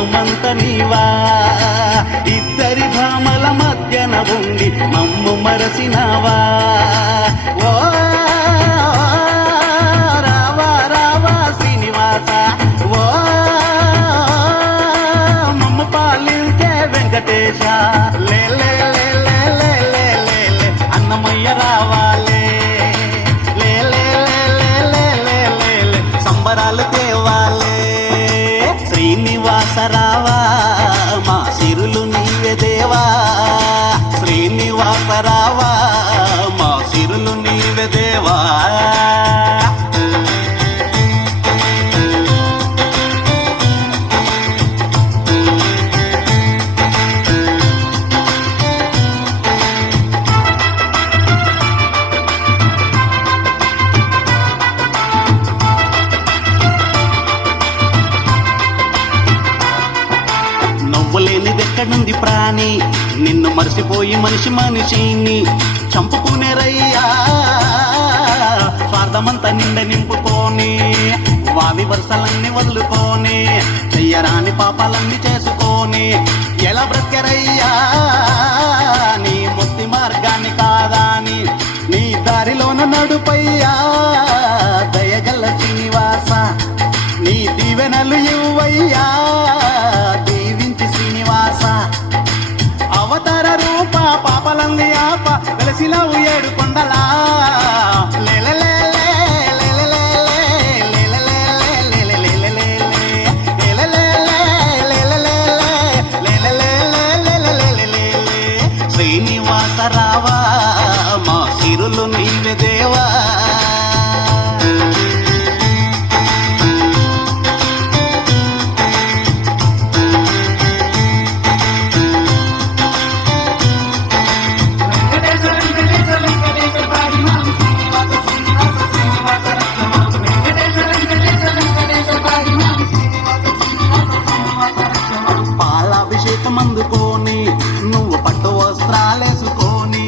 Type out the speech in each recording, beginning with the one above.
బ్రహ్మాండమంత నీవా, ఇద్దరి భామల మధ్యన ఉండి మమ్ము మరసినావా. ఓ రావా రావా శ్రీనివాస, ఓ మమ్ము పాలించే వెంకటేశ. లే లే లే లే లే లే లే లే అన్నమయ్య రావాలే, లే లే లే లే లే లే లే లే సంబరాలు తేవాలే. శ్రీనివాస రావా మా సిరులు నీవే దేవా, శ్రీనివాస రావా మా సిరులు నీవే దేవా. నవ్వులేనిదెక్కడుంది ప్రాణి, నిన్ను మరిసిపోయి మనిషి మనిషిని చంపుకునేరయ్యా. స్వార్థమంతా నిండ నింపుకొని వావి వరుసలన్నీ వదులుకొని చెయ్యరాని పాపాలన్నీ చేసుకొని ఎలా బ్రతికెరయ్యా. నీ ముక్తి మార్గాన్ని కాదాని నీ దారిలోన నడుపయ్యా. దయగల్ల శ్రీనివాస నీ దీవెనలు ఇవ్వయ్యా, దీవించి శ్రీనివాస. అవతార రూప పాపలంది ఆప వెలసినవు ఏడు కొండలా. శ్రీనివాస రావా మా సిరులు నీవే దేవా. పాలాభిషేకం అందుకొని నువ్వు పట్టు వస్త్రాలేసుకొని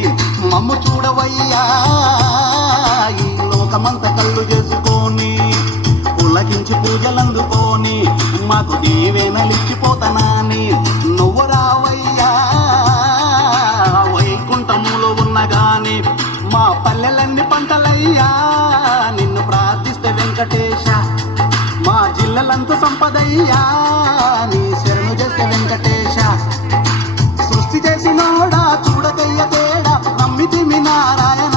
మమ్ము చూడవయ్యా. ఈ లోకమంత కళ్ళు చేసుకొని పులకించి పూజలందుకొని మాకు దీవెనలిచ్చిపోతానని నువ్వు రావయ్యా. వైకుంఠములో ఉన్నగాని మా పల్లెలన్నీ పంటలయ్యా. నిన్ను ప్రార్థిస్తే వెంకటేశ మా జిల్లలంతా సంపదయ్యా. నీ శరణు చేస్తే వెంకటేశ సృష్టి చేసినోడా చూడకయ్య తేడా నమ్మితిమి నారాయణ.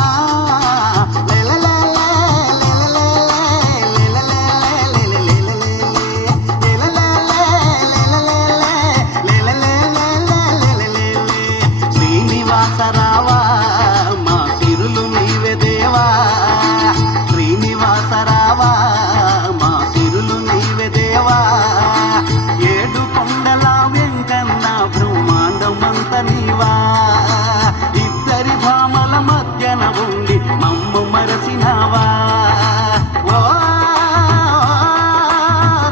శ్రీనివాస రావా మా సిరులు నీవే దేవా, శ్రీనివాస రావా మా సిరులు నీవే దేవా. ఏడు కొండల వెంకన్న బ్రహ్మాండమంత నీవా, ఇద్దరి భామల మధ్యన ఉండి మమ్ము మరసినావా. ఓ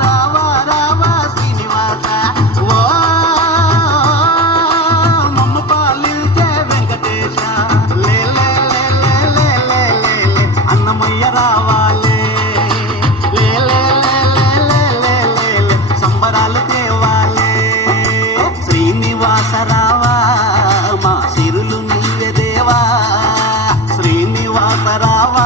రావా రావా శ్రీనివాస, ఓ మమ్ము పాలించే వెంకటేశ. లే లే లే లే లే లే లే లే అన్నమయ్య రావాలే, లే లే లే లే లే లే లే లే సంబరాలు తేవాలే. శ్రీనివాస రావా మా సిరులు నీవే దేవా, శ్రీనివాస రావా